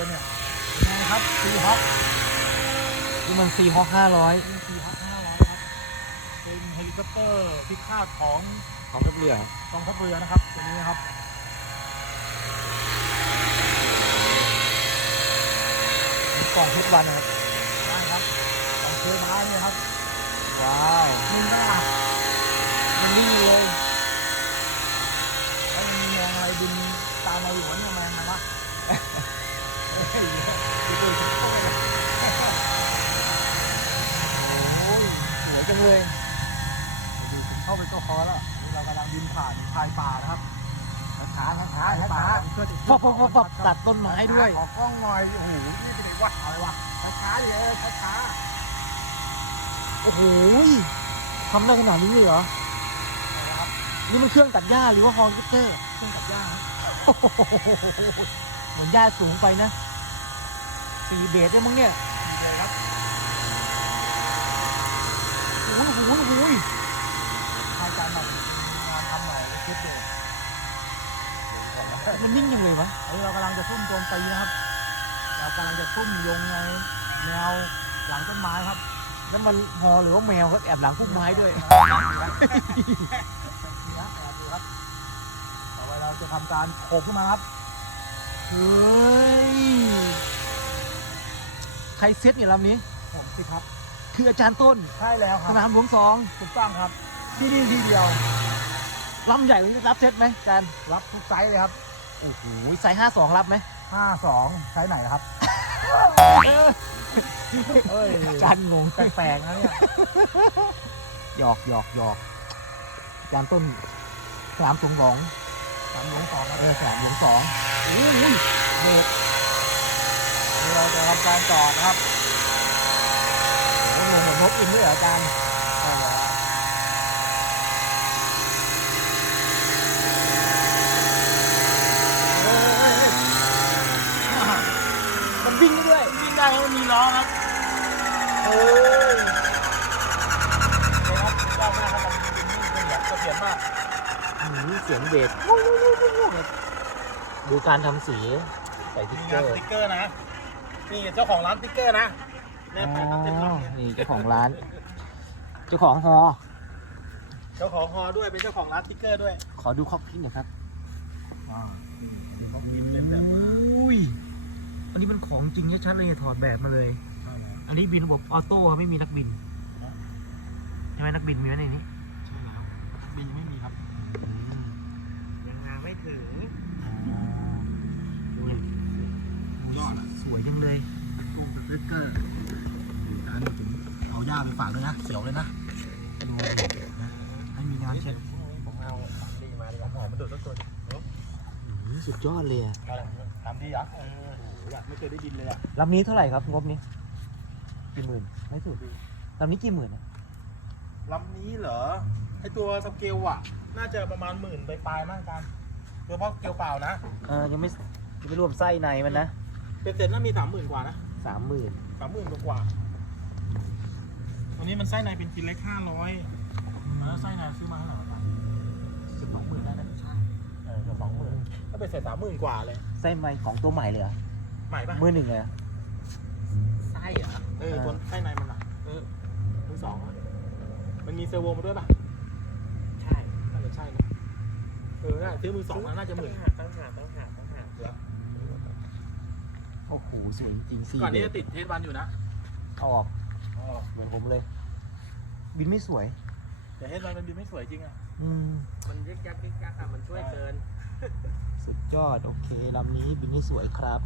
เลยเนี่ยเป็นไงครับซีฮอคนี่มันซีฮอคห้าร้อยเป็นซีฮอคห้าร้อยครับเป็นเฮลิคอปเตอร์พิฆาตของของทัพเรือกองทัพเรือนะครับตัวนี้นะครับกล่องเพชรวันนะครับได้ครับกองเคไม้เนี่ยครับว้าวนิ่งมากมันนิ่งอยู่เลยแล้วมันมีแมงอะไรบินตามมาอยู่วะเนี่ยแมงอะไรวะ โอ้ยสวยจังเลยดูเข้าไปตัวคอแล้วนี่เรากำลังบินผ่านชายป่านะครับช้าช้าช้าช้าช้าเพื่อจะฟับฟับฟับฟับตัดต้นไม้ด้วยขอกล้องหน่อยโอ้โหนี่เป็นไงวะอะไรวะช้าช้าๆเลยเออช้าช้าโอ้โหทำได้ขนาดนี้เลยเหรอๆนะครับนี่มันเครื่องตัดหญ้าหรือว่าฮอลลิเตอร์เครื่องตัดหญ้าครับเหมือนหญ้าสูงไปนะ สี่เบสได้มั้งเนี่ยเลยครับโอ้โหโอ้โหโอ้โหทายการหน่อยงานทำหน่อยคิดดูมันนิ่งยังเลยวะอันนี้เรากำลังจะซุ่มโจมตีนะครับ เรากำลังจะซุ่มยงในแนวหลังต้นไม้ครับ แล้วมันฮอหรือว่าแมวครับแอบหลังพุ่มไม้ด้วยนี่ฮะแอบดูครับ ต่อไปเราจะทำการโขบขึ้นมาครับ เฮ้ย ใครเซตเนี่ยลำนี้ ผมสิครับ คืออาจารย์ต้นใช่แล้วคสรับนามหลวงสองถูกต้องครับ ที่นี่ที่เดียว ลำใหญ่กว่านี้รับเซตไหมอาจารย์รับทุกไซส์เลยครับ โอ้โหไซส์ห้าสองรับไหม52 ไซส์ไหนนะครับ เอ้ยอาจารย์งงแปลกๆนะเนี่ยหยอกหยอกหยอกอาจารย์ต้นสนามสงสอง สามหลวงสองครับเออสนามหลวงสองโอ้ยเบรกนี่ เราจะทำการจอดนะครับโอ้โหเหมือนนกอินด้วยเหรออาจารย์ใช่แล้วมันวิ่งได้ด้วยวิ่งได้ครับมันมีล้อครับเฮ้ยนะครับยอดมากครับมันเป็นเสถียรเสถียรมากหืมเสียงเบรกวู้วู้วู้วู้วู้แบบดูการทำสีใส่ติ๊กมีเกงาอนร์สติ๊กเกอร์นะ นี่เจ้าของร้านสติ๊กเกอร์นะแม่ไปตั้งเต็มอ๋อลำเนี่ยนี่เจ้าของร้าน เจ้าของฮอเจ้าของฮอด้วยเป็นเจ้าของร้านสติ๊กเกอร์ด้วยขอดูคอกพิ้งหน่อยครับอ่าโอ้ยอันนี้เป็นของจริงชัดๆเลยถอดแบบมาเลยใช่แล้วอันนี้บินระบบออโต้ครับไม่มีนักบินใช่ไหมนักบินมีไหมในนี้ อร์ดูการผมเอาย่าไปฝากด้วยนะเสียวเลยนะดูให้มีงานเช็ดผมเอาดีมาดีกว่าหอมมาดูสักตัวสุดยอดเลยอะทำดีเหรอเออโหอยากไม่เคยได้ยินเลยอะลำนี้เท่าไหร่ครับงบนี้ กี่หมื่น ไม่สุดลำนี้กี่หมื่นอะลำนี้เหรอ ไอตัวสเกลอะ น่าจะประมาณหมื่นปลายๆมากกันตัวเพราะเกลเปล่านะ เออยังไม่ยังไม่รวมไส้ในมันนะ เป็นเซ็นน่ามีสามหมื่นกว่านะ สามหมื่นสามหมื่นกว่าตัวนี้มันไส้ในเป็นชิ้นเล็กห้าร้อยแล้วไส้ในซื้อมาเท่าไหร่วะสิบสองหมื่นได้นะใช่เออเกือบสองหมื่นก็เป็นเสร็จสามหมื่นกว่าเลย ไส้ในของตัวใหม่เลยเหรอใหม่ปะมือหนึ่งเลยเหรอไส้เหรอเออตัวไส้ในมันอะเออมือสองอะมันมีเซอร์โวมาด้วยป่ะใช่น่าจะใช่นะเออน่าซื้อมือสองมาน่าจะหมื่นหาตั้งหาตั้งหาตั้งหาแล้ว โอ้โหสวยจริงสี่ก่อนนี้จะติดเทสวันอยู่นะเอาออกอ๋อเหมือนผมเลย บินไม่สวย แต่เทสวันมันดูไม่สวยจริงอะ อืม มันยึกยักยึกยักอะมันช่วยเกิน สุดยอด โอเคลำนี้บินให้สวยครับ